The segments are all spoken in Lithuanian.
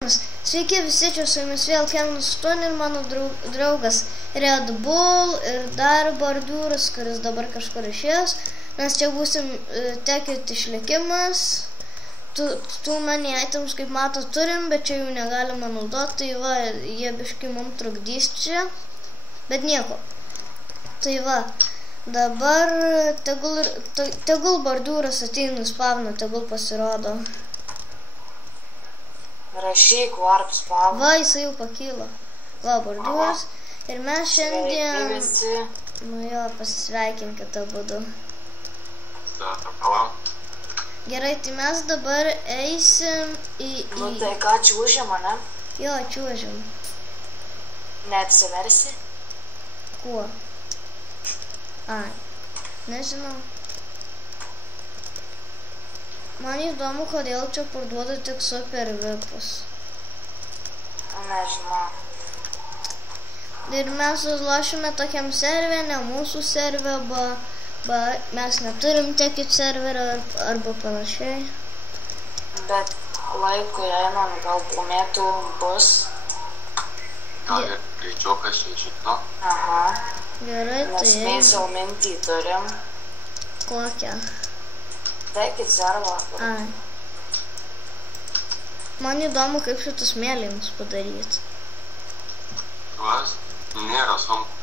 Sveiki visi, čia su jumis vėl Kevinas 8 ir mano draugas Red Bull ir dar Bordiūras, kuris dabar kažkur išėjęs. Mes čia būsim tekit išlikimas. Tų many items, kaip matot, turim, bet čia jų negalima naudoti. Tai va, jie biškai mums trukdys čia. Bet nieko. Tai va, dabar tegul Bordiūras ateina spavną, tegul pasirodo. Rašyk warp spawn. Va, jisai jau pakyla. Va, Bordiūras. Ir mes šiandien... Nu jo, pasisveikinkit tą būdu. Gerai, tai mes dabar eisim į... Nu tai ką, čiūžiam, ane? Jo, čiūžiam. Neatsiversi? Kuo? Ai, nežinau. Man įdomu, kodėl čia parduoda tik super vipus. Nežinau. Ir mes užlošime tokiam servė, ne mūsų servė, mes neturim tekit serverą arba panašiai. Bet laikui einant gal po metų bus. Gal ir greičiau kas čia žino. Aha. Gerai, tai... Nes mes jau mintį turim. Kokią? Tekit servą. Ai. Man įdomu, kaip šitus mėlymus padaryti. Vas, nėra sunku.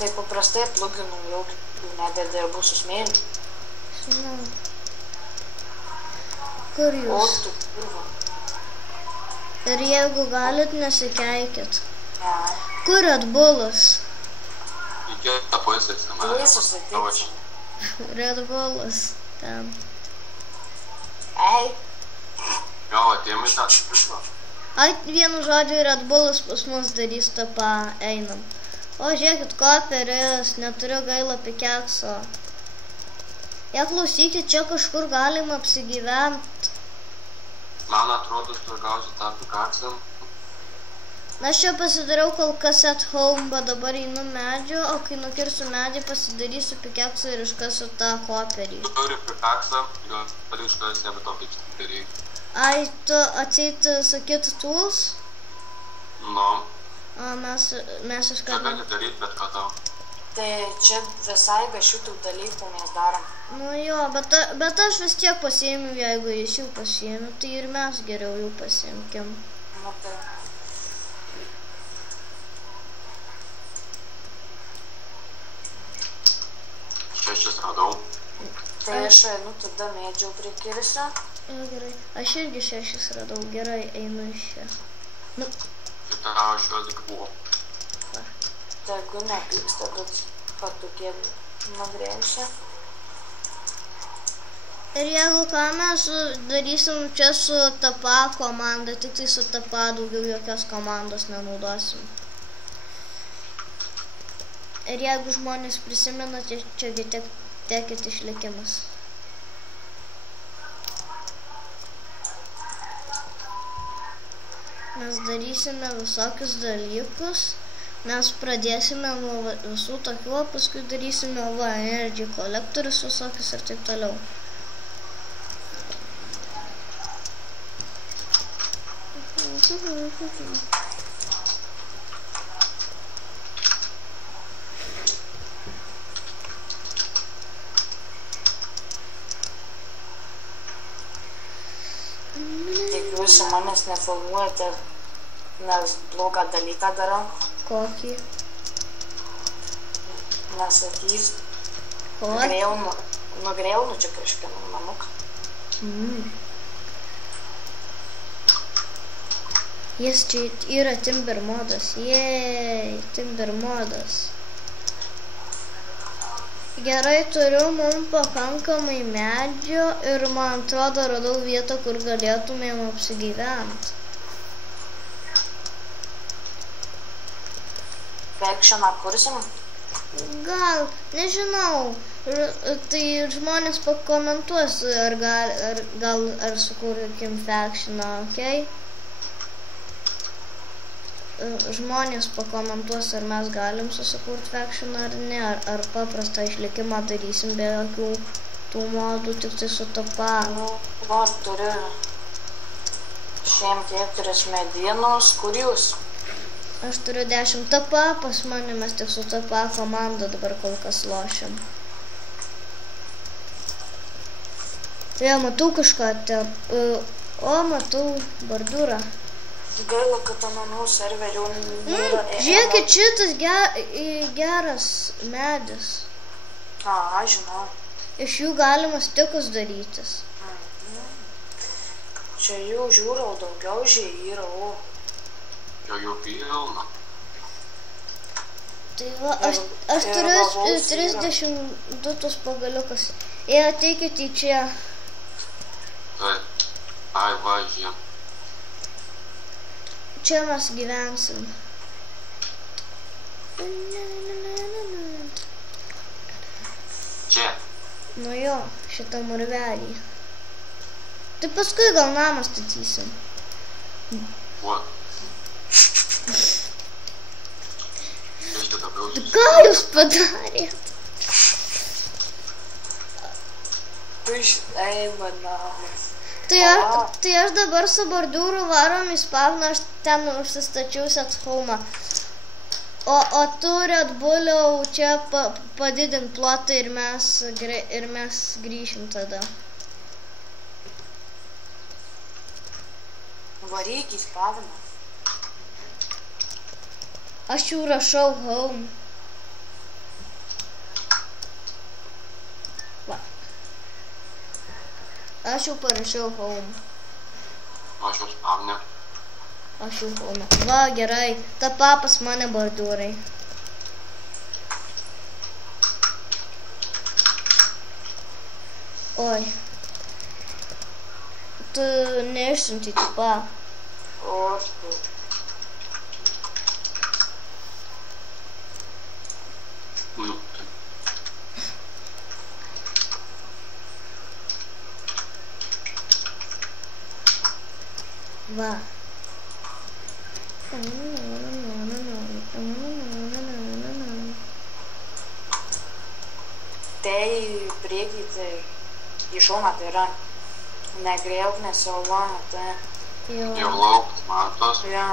Tai paprastai pluginu jau nedėdė ir bus susmėlį. Žinau. Kur O jūs? tu kurva. Ir jeigu galit, nesikeikit. Ne. Kur Red Bullas? Į kitą pusę Tu jį susitiksim. Red Bullas. Ten. Ei. Gal atėjom į tą švislą. Ai, vienu žodžiu, Red Bullas pas mus darys tą einam. O, žiūrėkit, koperis, neturiu gaila pikekso. Ja, klausykit, čia kažkur galima apsigyvent. Man atrodo, tu gausi tą pikaksą. Aš čia pasidariau kol kas at home, bet dabar einu medžiu, o kai nukirsiu medį, pasidarysiu pikeksą ir iškasiu tą koperį. Tu turi pikaksą, gali iškasi, bet to kaip stipriai reikia. Ai, tu atseit sakyt tools? Nu, O, mes čia iškart... gali daryti bet ką tau. Tai čia visai be šitų dalykų mes darom. Nu jo, bet aš vis tiek pasiėmiau, jeigu jis jau pasiėmiau, tai ir mes geriau jau pasiimkim. Nu tai. Šešis radau. Tai aš einu tada medžiau prikirsiu. Jo, gerai. Aš irgi 6 radau. Gerai, einu iš čia. Nu, Tai aš juos tik buvo. Tegu nepyksta, bet patukė nugrėjusia. ir jeigu ką mes darysim čia su tapa komanda, tik tai su tapa, daugiau jokios komandos nenaudosim. Ir jeigu žmonės prisimena, tai čiagi tekit išlikimas. Mes darysime visokius dalykus. Mes pradėsime nuo visų tokių, o paskui darysime energy kolektorius visokius ir taip toliau. Tikiuosi manęs nefilmuojate, nes blogą dalyką darau. Kokį? Nesakys. Kokį? Nugrėjau čia kažkieno namuką. Jis čia yra Timber modas. Jej, Timber modas. Gerai, turiu mums pakankamai medžio ir man atrodo radau vietą, kur galėtumėm apsigyventi. Pekšiną kursim? Gal, nežinau. Tai žmonės pakomentuos, ar sukurkim factioną, okei? žmonės pakomentuos, ar mes galim susikurti factioną ar ne, ar paprastą išlikimą darysim be jokių tų modų tik tai su tapa. Nu, va, turiu 4 medienos, kur jūs? Aš turiu 10 tapa, pas mane mes tik su tapa komanda dabar kol kas lošiam. Jo, matau kažką ten. O, matau bordūrą. Gaila, kad anonų serverių nėra. Žiūrėkit, šitas geras medis. A, žinau. Iš jų galima stikus darytis. Čia jų žiūrau, daugiausiai yra, o. Jų pilna. Tai va, aš turiu 32 tos pagaliukas. Jei ateikit į čia. Tai, ai važiuojam. Čia mes gyvensim. Čia. Nu jo, šitą murvelį. Tai paskui gal namą statysim. O. Reiškia daugiau. Tai ką jūs padarėt? Tu eina namas. Tai aš dabar su bordūru varom į spavną, aš ten užsistačiau set home. O tu Red Bulliau čia padidink plotą ir mes grįšim tada. Varyk į spavną. Aš jau rašau home. Aš jau parašiau home. Aš jau spavne. Aš jau home. Va, gerai. Ta papas mane bordūrai. Oi. Tu neišsiunti tipą. O, aš tu. Nu. Va. Tai priekį, tai į šoną tai yra negriauk, nesaulama, tai. Jau laukas matos. Ja.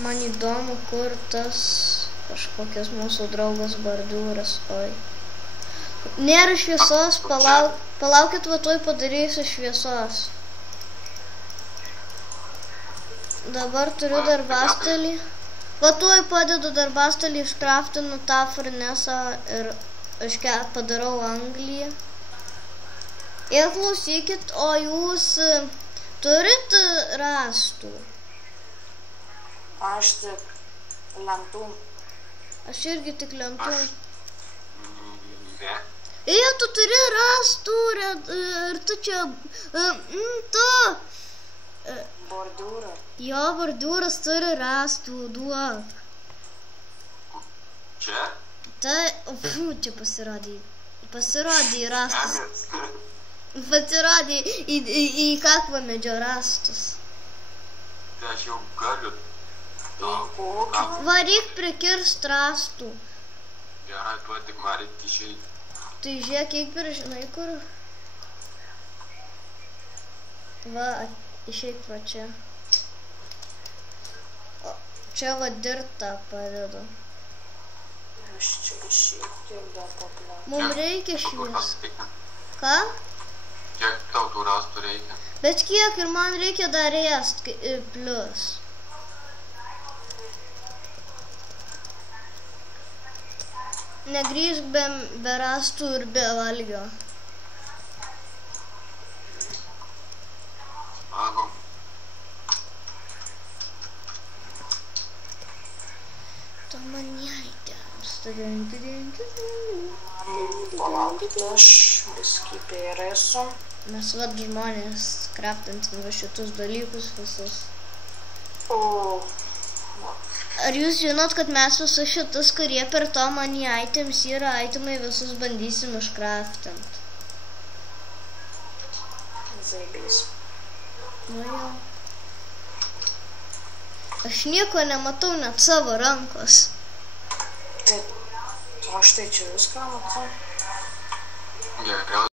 Man įdomu, kur tas kažkokias mūsų draugas bordūras. Oi. Nėra šviesos, palaukit, va tuoj padarysiu šviesos. Dabar turiu darbastalį. Va tuoj padedu darbastalį, iškraftinu tą furnesą ir aš padarau anglį. Ir klausykit, o jūs turit rąstų? Aš tik lentų. Aš irgi tik lentų. Ne. Ėjo, tu turi rąstų ir tu čia... tu... Bordūra. Jo, bordūras turi rąstų, duok. Čia? Tai... čia pasirodė rąstus. Pasirodė į kakvamedžio rąstus. Tai aš jau galiu. Varyk prikirst rąstų. Gerai, tuo tik man reikia išeiti. Tai žiūrėk, kiek per žinai kur. Va, išeik va čia. O, čia va dirtą padedu. Aš čia šiek tiek dar papliau. Mums reikia švies. Ką? Kiek tau tų rąstų reikia? Bet kiek ir man reikia dar ėst plus. Negrįžk be rąstų ir be valgio. Smagu. To maniaitėms. Palaukit, aš viskį perėsiu. Mes vad žmonės kraftantim va šitus dalykus visus. O, Ar jūs žinot, kad mes visus šitus, kurie per to money items yra itemai, visus bandysim iškraftint? Zaibys. Nu jo. Aš nieko nematau net savo rankos. Taip. Aš tai čia viską matau. Geriausiai.